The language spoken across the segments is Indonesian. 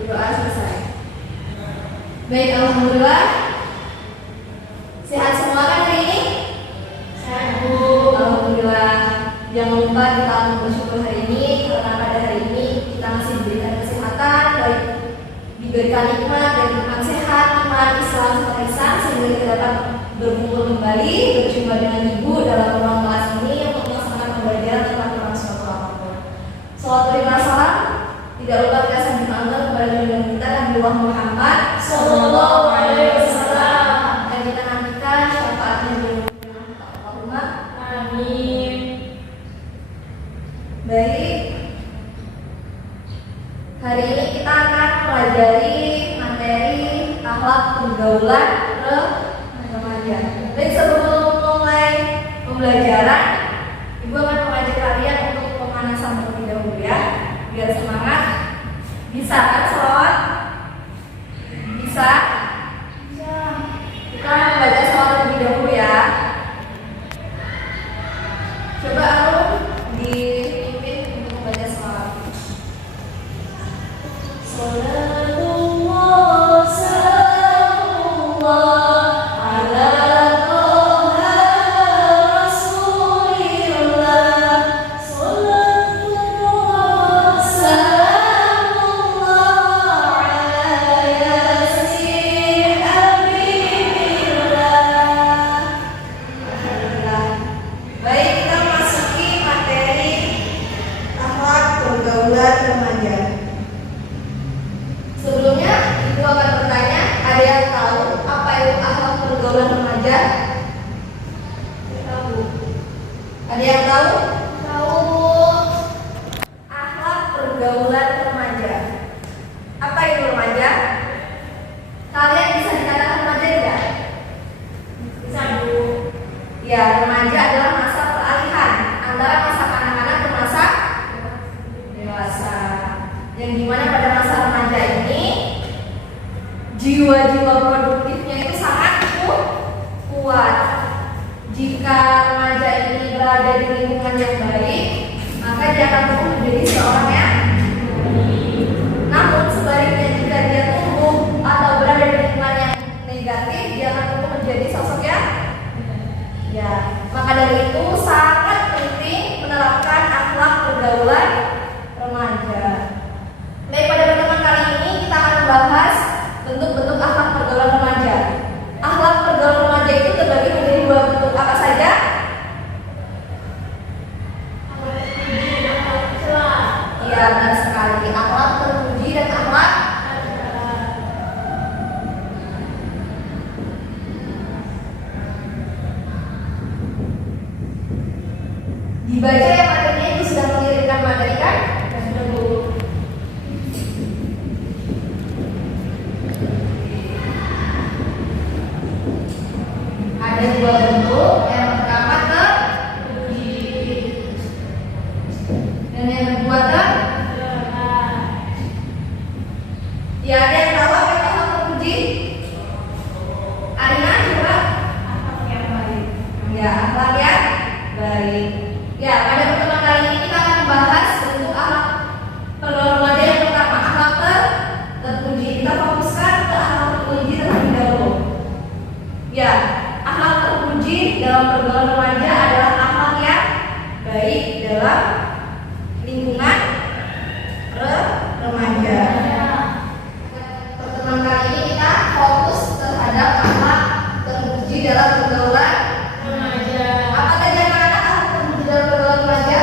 Berdoa selesai. Baik, alhamdulillah. Sehat semua kan hari ini? Sehat, Bu. Alhamdulillah. Jangan lupa kita bersyukur hari ini karena pada hari ini kita masih diberikan kesehatan, baik diberikan nikmat dan nikmat sehat, nikmat Islam serta ihsan sehingga kita dapat berkumpul kembali berjumpa dengan Ibu dalam ruang kelas ini untuk melaksanakan pembelajaran tentang Quran suatu apapun. Salawat terima salam tidak lupa kita sampaikan kepada junjungan kita Nabi Muhammad Sallallahu Alaihi Wasallam dan kita nantikan syafaatnya dengan Allahumma amin. Baik, hari ini kita akan mempelajari materi akhlak pergaulan remaja. Baik, sebelum mulai pembelajaran, Ibu akan mengajak kalian untuk pemanasan terlebih dahulu ya, biar semangat. Bisa kan sholawat? Bisa? Bisa. Kita membaca sholawat terlebih dahulu ya. Coba Arun dipimpin untuk membaca sholawat. Salatullah salamullah ala toha rasulillah. Salatullah salamullah ala yasin habibillah. Alhamdulillah. Baik, kita masuki materi akhlak pergaulan remaja. Sebelumnya, Ibu akan bertanya, ada yang tahu apa itu akhlak pergaulan remaja? Tahu. Ada yang tahu? Tahu. Akhlak pergaulan remaja. Apa itu remaja? Kalian bisa dikatakan remaja tidak? Bisa, Bu. Ya, remaja adalah masa peralihan antara masa kanak-kanak ke masa dewasa. Yang dimana pada masa remaja ini jiwa-jiwa produktifnya itu sangat kuat. Jika remaja ini berada di lingkungan yang baik, maka dia akan tumbuh menjadi seorang yang baik. Namun sebaliknya, jika dia tumbuh atau berada di lingkungan yang negatif, dia akan tumbuh menjadi sosok yang ya. Maka dari itu sangat penting menerapkan akhlak pergaulan remaja. Baik, pada pertemuan kali ini kita akan membahas bentuk-bentuk akhlak pergaulan remaja. Akhlak pergaulan remaja itu terbagi menjadi dua bentuk, apa saja? Iya, benar sekali. Akhlak terpuji dan akhlak dibaca ya materinya. Itu sudah mengirimkan materi kan? Sudah, Bu. Ada dua bentuk, yang pertama terpuji dan yang kedua ya, ada yang tahu apa itu akhlak terpuji? Arina coba. Akhlak yang baik. Ya, akhlak yang baik. Ya, pada pertemuan kali ini kita akan membahas bentuk akhlak pergaulan remaja yang pertama, akhlak terpuji. Kita fokuskan ke akhlak terpuji terlebih dahulu. Ya, akhlak terpuji dalam pergaulan remaja adalah akhlak yang baik dalam lingkungan remaja. Pertemuan kali ini kita fokus terhadap akhlak terpuji dalam pergaulan remaja. Apa saja anak-anak akhlak terpuji dalam pergaulan remaja?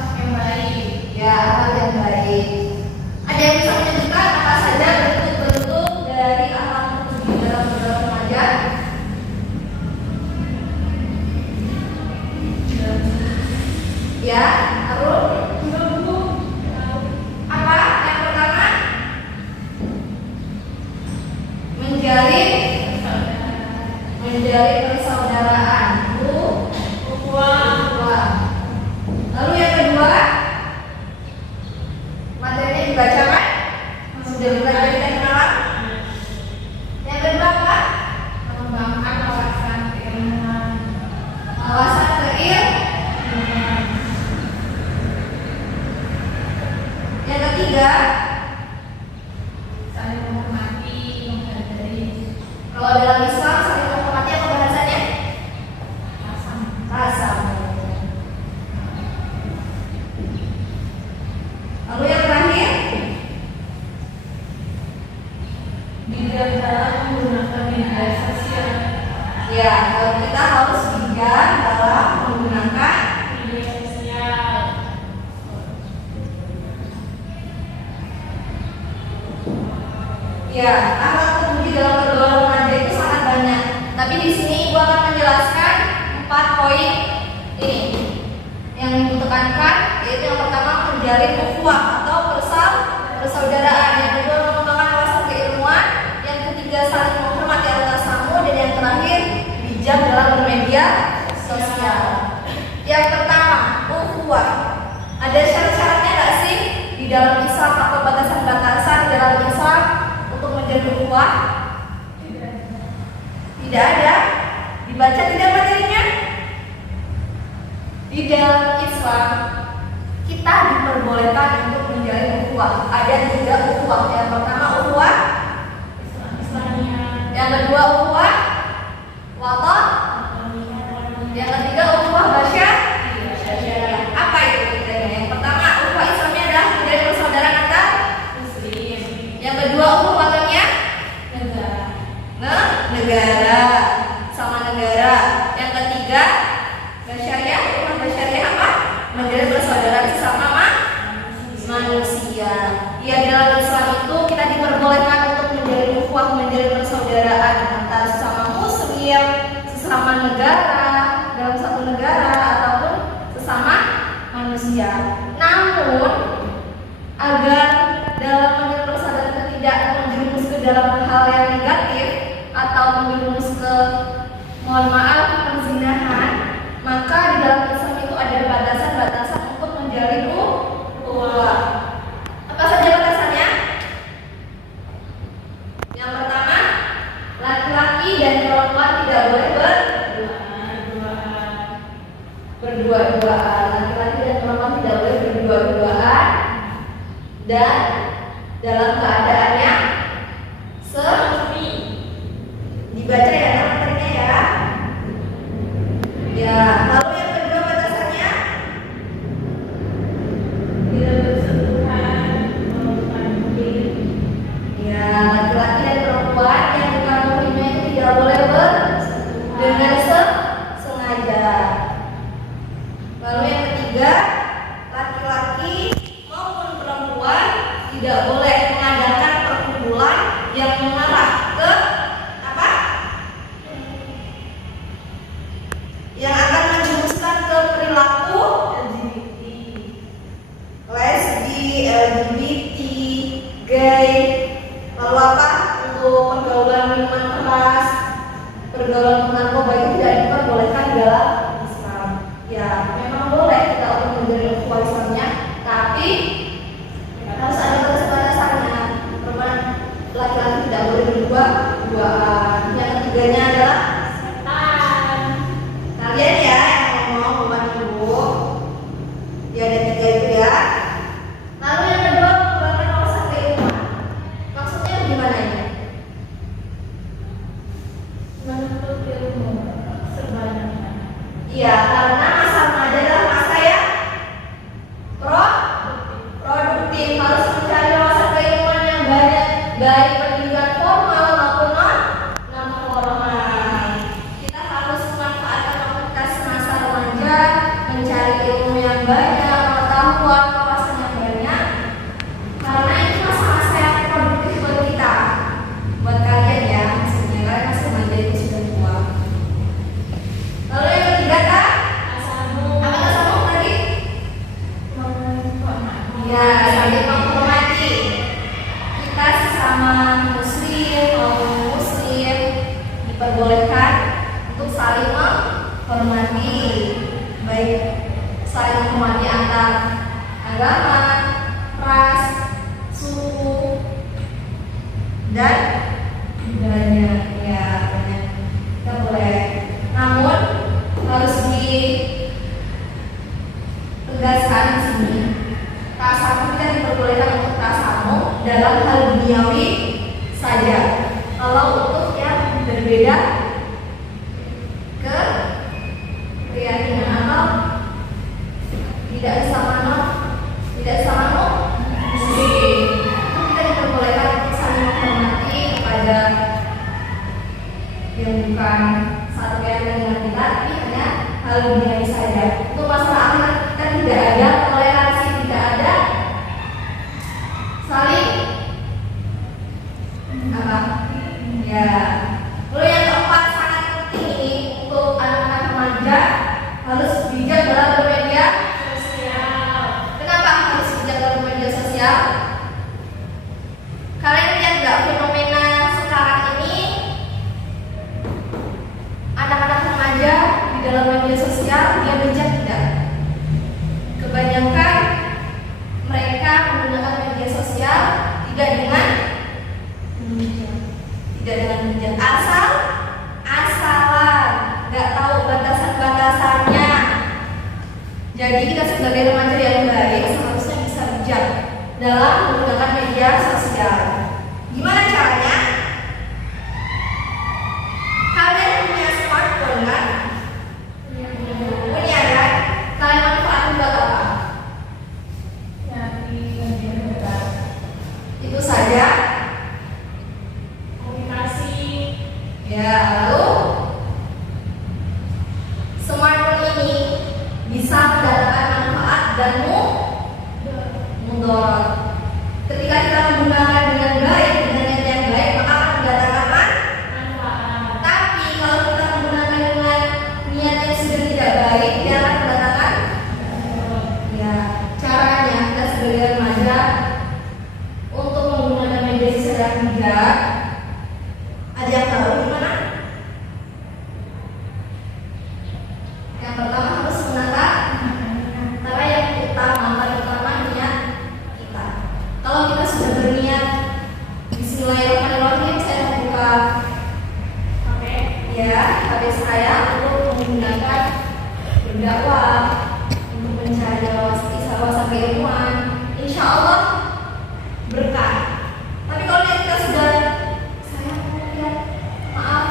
Akhlak yang baik. Ya, akhlak yang baik. Ada yang bisa menunjukkan apa saja bentuk-bentuk dari akhlak terpuji dalam pergaulan remaja? Ya, Arun. Apa? Yang pertama, menjalin persaudaraan. Ukhuwah. Lalu yang kedua, materinya dibaca kan? Sudah belajar kita kenalan. Yang kedua apa? Mengembangkan wawasan keilmuan. Yang ketiga, Ya, kita harus bijak dalam menggunakan media sosial. ya, akhlak terpuji dalam pergaulan remaja itu sangat banyak. Tapi di sini gua akan menjelaskan 4 poin ini yang ibu tekankan, yaitu yang pertama menjalin ukhuwah atau persaudaraan, yang kedua mengembangkan wawasan keilmuan, yang ketiga saling menghormati antar tamu, dan yang terakhir bijak dalam bermedia sosial. Yang pertama, ukhuwah. Ada syarat-syaratnya nggak sih di dalam Islam atau batasan-batasan di dalam Islam untuk menjalin ukhuwah? Tidak ada. Dibaca tidak materinya? Di dalam Islam kita diperbolehkan untuk menjalin ukhuwah. Ada 3 ukhuwah. Yang pertama ukhuwah Islamiyah. yang kedua ukhuwah waton, yang ketiga ukhuwah basyariah. Apa itu bedanya? Yang pertama ukhuwah Islamiyah adalah menjalin persaudaraan antar Muslim. yang kedua ukhuwah watonnya negara sama negara. Yang ketiga basyariah. Ukhuwah basyariah apa? Menjalin persaudaraan sesama manusia. Ya, dalam Islam itu kita diperbolehkan untuk menjalin ukhuwah, menjalin persaudaraan antar sesama muslim, sesama negara dalam satu negara, ataupun sesama manusia. Namun agar dalam menjalin persaudaraan tidak menjerumus ke dalam hal yang negatif atau menjerumus ke, mohon maaf, perzinahan, maka di dalam Islam itu ada batasan-batasan untuk menjalin ukhuwah. Apa saja batasannya? Yang pertama, laki-laki dan perempuan tidak boleh berdua-duaan. Laki-laki dan perempuan tidak boleh berdua-duaan, dan dalam keadaannya dibaca ya materinya ya. Ya, lalu yang kedua batasannya Tidak bersentuhan, ya, laki-laki dan perempuan yang bukan muhrimnya itu tidak boleh dengan sengaja. Lalu yang ketiga, laki-laki maupun perempuan tidak boleh mengadakan perkumpulan yang mengarah ke apa? Yang akan menjerumuskan ke perilaku lesbi, LGBT, gay. Lalu apa? Untuk pergaulan minuman keras, pergaulan narkoba itu tidak diperbolehkan dalam Islam. Ya, memang boleh kita untuk menjalin ukhuwah Islamnya, tapi harus ada batas-batasannya. Perempuan, laki-laki tidak boleh berdua-duaan. Yang ketiganya adalah setan. kalian ya yang ngomong, bukan ibu. Ya, ada 3 itu ya. Lalu yang kedua, mengembangkan wawasan keilmuan. Maksudnya gimana ini? Menuntut ilmu sebanyak-banyaknya. Iya, karena masa remaja adalah masa yang produktif, harus mencari wawasan keilmuan yang banyak, baik pendidikan formal maupun non formal. Kita harus memanfaatkan aktivitas masa remaja, mencari ilmu yang banyak, pengetahuan, wawasan yang banyak, karena itu masa-masa yang produktif buat kita, buat kalian ya. Sebenarnya kalian masih remaja itu sudah tua. Lalu yang ketiga kan? Apa tasamuh tadi? Ya, saling menghormati. Kita sesama muslim maupun muslim diperbolehkan untuk saling menghormati, baik saling menghormati antar agama, ras, suku, dan budaya. Ya, banyak. Kita boleh. Namun harus ditegaskan di sini, tasamuh tidak diperbolehkan untuk tasamuh dalam hal duniawi saja. Kalau untuk yang berbeda ke keyakinan atau tidak sama muslim, itu kita diperbolehkan untuk saling menghormati kepada yang bukan satu Ya. Lalu yang keempat sangat penting ini untuk anak-anak remaja harus bijak dalam bermedia Sosial. Kenapa harus bijak dalam media sosial? Kalian lihat nggak fenomena sekarang ini anak-anak remaja di dalam media sosial dia bijak tidak? Kebanyakan mereka menggunakan media sosial tidak dengan bijak, asalan nggak tahu batasan-batasannya. Jadi kita sebagai remaja yang baik seharusnya bisa bijak dalam menggunakan media sosial. Gimana caranya? Kalian punya smartphone kan? Punya kan? Kalian manfaatin buat apa? Nyari media dekat. Itu saja. Komunikasi. Ya, lalu smartphone ini bisa mendatangkan manfaat dan mudarat. Ketika kita menggunakan dengan baik, dengan niat yang baik, maka akan mendatangkan Manfaat. tapi kalau kita menggunakan dengan niat yang sudah tidak baik, dia akan mendatangkan ya. Caranya kita sebagai remaja untuk menggunakan media sosial yang bijak, ada yang tahu gimana? Yang pertama harus menata cara yang paling utama niat kita. Kalau kita sudah berniat Bismillahirrahmanirrahim, saya membuka Oke. HP saya untuk menggunakan berdakwah, untuk mencari wawasan keilmuan, insya Allah berkah. Tapi kalau kita sudah saya mau lihat, maaf,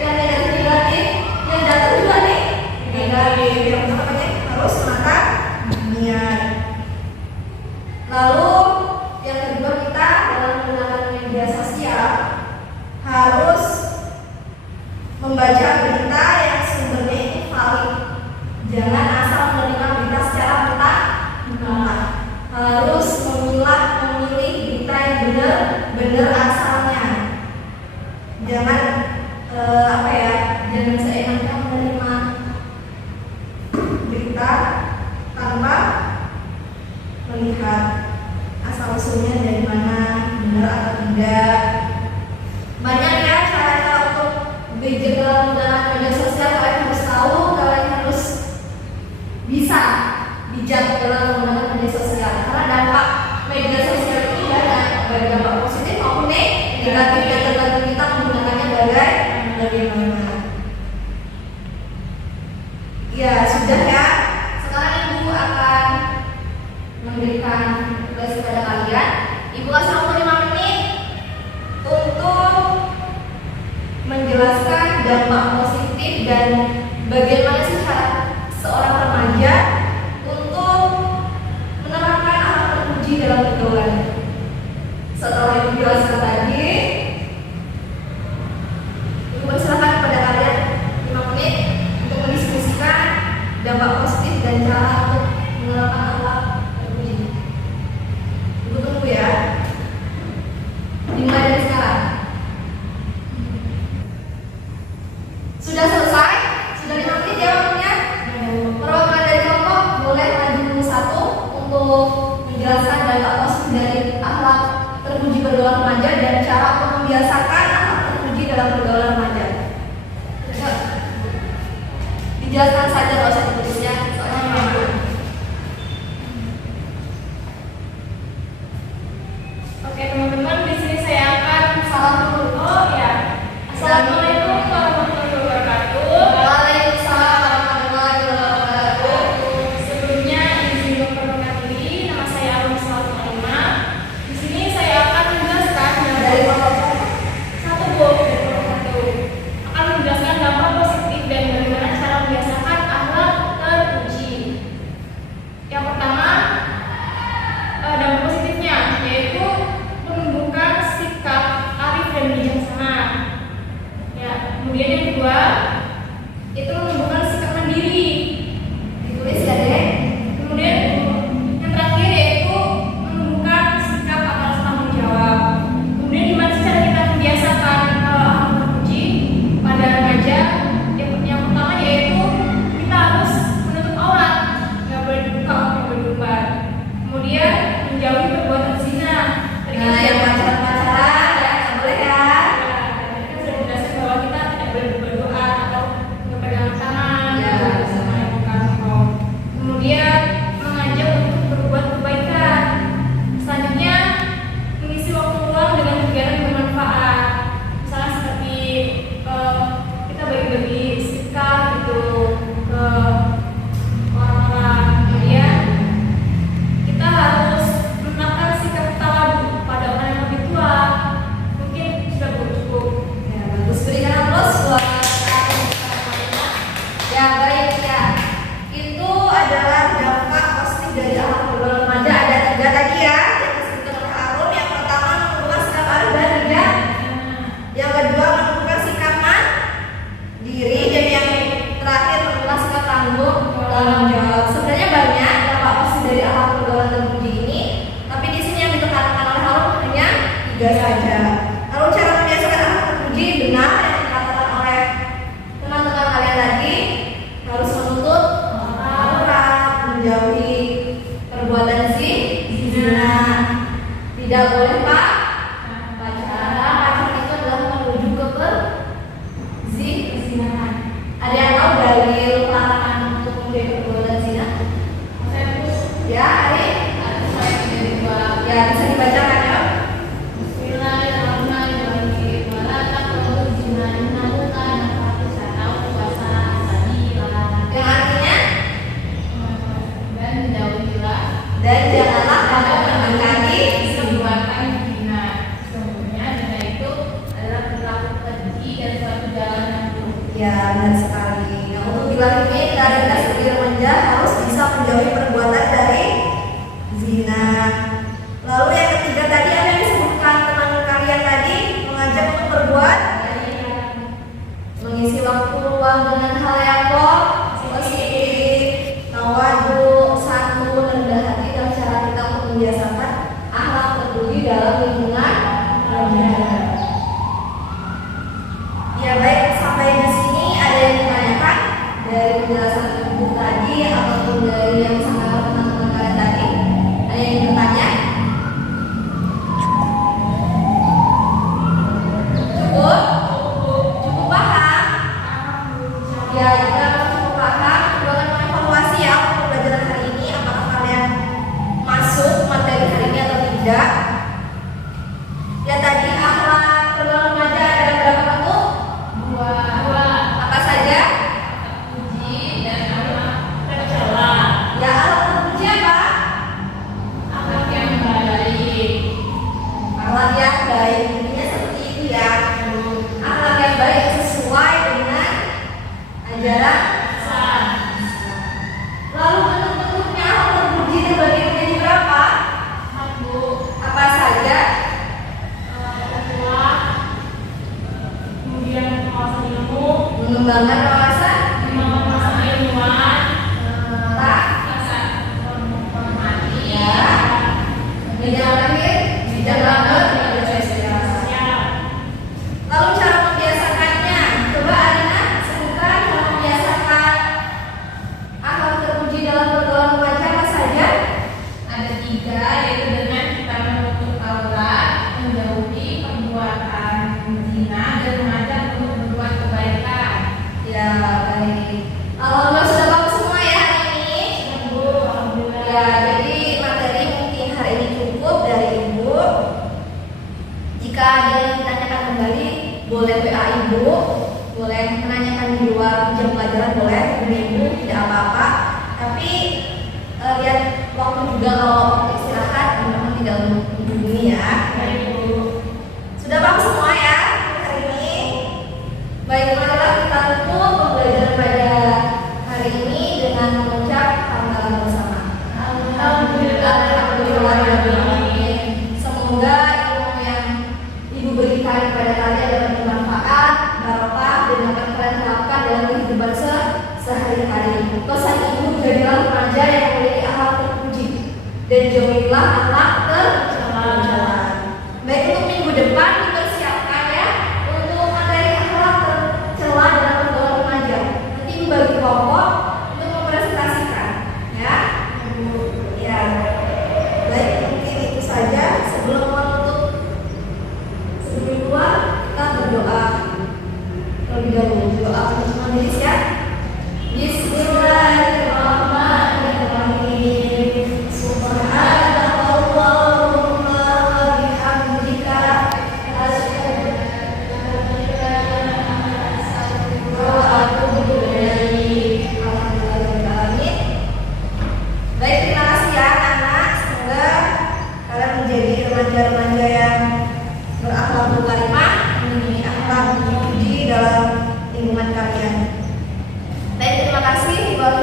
yang negatif, yang datang juga nih negatif, yang pertama harus menata niat. Lalu yang kedua, kita dalam menggunakan media sosial harus membaca berita yang sumbernya itu valid. Jangan asal menerima berita secara mentah-mentah. Harus memilih berita yang benar asalnya. Jangan jangan seenaknya menerima berita tanpa melihat asal usulnya dari mana, benar atau tidak. Banyak ya cara-cara untuk bijak dalam menggunakan media sosial. Kalian harus tahu, kalian harus bisa bijak dalam menggunakan media sosial. Karena dampak media sosial ini banyak, baik dampak positif maupun negatif, yang tergantung kita menggunakannya bagaimana. Ya sudah ya. Sekarang ibu akan memberikan tugas kepada kalian. Ibu kasih waktu 5 menit untuk menjelaskan dampak positif dan bagaimana sih cara seorang remaja untuk menerapkan akhlak terpuji dalam pergaulan. Setelah ibu jelaskan tadi, ibu persilakan kepada kalian 5 menit untuk mendiskusikan dampak positif dan cara untuk menerapkan akhlak terpuji. Ibu tunggu ya. Dimulai dari sekarang. Sudah selesai? Sudah 5 menit ya waktunya? Perwakilan dari kelompok boleh maju satu untuk menjelaskan dampak positif dari akhlak terpuji pergaulan remaja dan cara untuk membiasakan akhlak terpuji dalam pergaulan remaja. Dijelaskan saja, kalau usah ditulisnya, soalnya memang. Oke teman-teman, di sini saya akan Salam dulu. Oh ya. Assalamualaikum warahmatullahi wabarakatuh. Waalaikumsalam warahmatullahi wabarakatuh. Sebelumnya izin memperkenalkan diri, nama saya Alun Salma. Di sini saya akan menjelaskan Dari kelompok satu buku dari kelompok satu. Akan menjelaskan dampak positif dan bagaimana cara membiasakan akhlak terpuji. Yang pertama, dampak positifnya yaitu menumbuhkan Tidak boleh pak pacaran. Pacaran itu adalah menuju ke perzinahan. Ada yang tahu dalil larangan untuk menjadi perbuatan zina? Ya, Ari? Ya, bisa dibacakan ya. Bismillahirrahmanirrahim. Wala taqrabuz zina innahu kana fahisatan wa sa'a sabila. Yang artinya Dan jauhilah dan janganlah kamu mendekati perbuatan zina. Sesungguhnya zina itu adalah perilaku keji dan suatu jalan yang buruk. ya, benar sekali. Nah, untuk bilang ini kita sebagai remaja harus bisa menjauhi perbuatan dari zina. Lalu yang ketiga tadi ada yang disebutkan teman kalian tadi mengajak untuk berbuat mengisi waktu luang dengan hal yang positif, tawadu, santun, rendah hati dan cara kita untuk membiasakan akhlak peduli dalam lingkungan remaja. Ya baik, sampai di sini ada yang ditanyakan dari penjelasan ibu tadi ataupun dari yang disampaikan teman-teman kalian tadi? Ada yang bertanya? Cukup? Cukup paham? Ya, jika cukup paham, coba akan mengevaluasi ya untuk pembelajaran hari ini. Apakah kalian masuk materi hari ini atau tidak? Ya tadi akhlak pergaulan remaja ada berapa bentuk? Dua. Apa saja? Puji dan akhlak tercela. Ya akhlak terpuji apa? Akhlak yang baik. Akhlak yang baik, intinya seperti itu ya. Akhlak yang baik sesuai dengan ajaran. Lalu bentuk-bentuknya akhlak terpuji terbagi menjadi berapa? Satu. Apa saja? Akhlak. Kemudian pengawasan ilmu. Mengembangkan wawasan, Pengawasan ilmuwan. tak? Rasa menghormati. Ya. Bidang terakhir, bidang banget. Lalu cara membiasakannya, coba Arina sebutkan cara membiasakan akhlak terpuji dalam pergaulan remaja apa saja? Ada tiga, yaitu dengan kita menutup aurat, menjauhi perbuatan zina dan mengajak untuk berbuat kebaikan. Ya, baik. Alhamdulillah sudah bagus semua ya hari ini. Alhamdulillah. Ya, jadi materi mungkin hari ini cukup dari Ibu. Jika ada yang ditanyakan kembali, boleh WA Ibu, boleh menanyakan di luar jam pelajaran, boleh hubungi Ibu, tidak apa-apa. Tapi lihat waktu juga kalau waktu istirahat, memang tidak menghubungi ya. Baik, Bu. Sudah bagus semua ya hari ini. Baik, marilah kita tutup pembelajaran pada hari ini dengan mengucap hamdalah bersama. Alhamdulillahirobbilalamin. Semoga ilmu yang Ibu berikan kepada kalian dapat bermanfaat, barokah, dan dapat kalian terapkan dalam kehidupan sehari-hari. Pesan Ibu, jadilah remaja yang memiliki akhlak terpuji dan jauhilah akhlak tercela. Baik, untuk minggu depan dipersiapkan ya untuk materi akhlak tercela dalam pergaulan remaja. Nanti Ibu bagi kelompok untuk mempresentasikan, ya. Ya, baik mungkin itu saja. Sebelum keluar kita berdoa terlebih dahulu. Doa untuk majelis ya. Bismillahirrahmanirrahim. Subhanallahumma wa bihamdika asyhadu an la ilaha illa anta wa atubu ilaik. Alhamdulillahirobbilalamin. Baik, terima kasih ya anak-anak. Semoga kalian menjadi remaja-remaja yang berakhlak karimah, memiliki akhlak terpuji dalam lingkungan kalian. Baik, terima kasih. Wa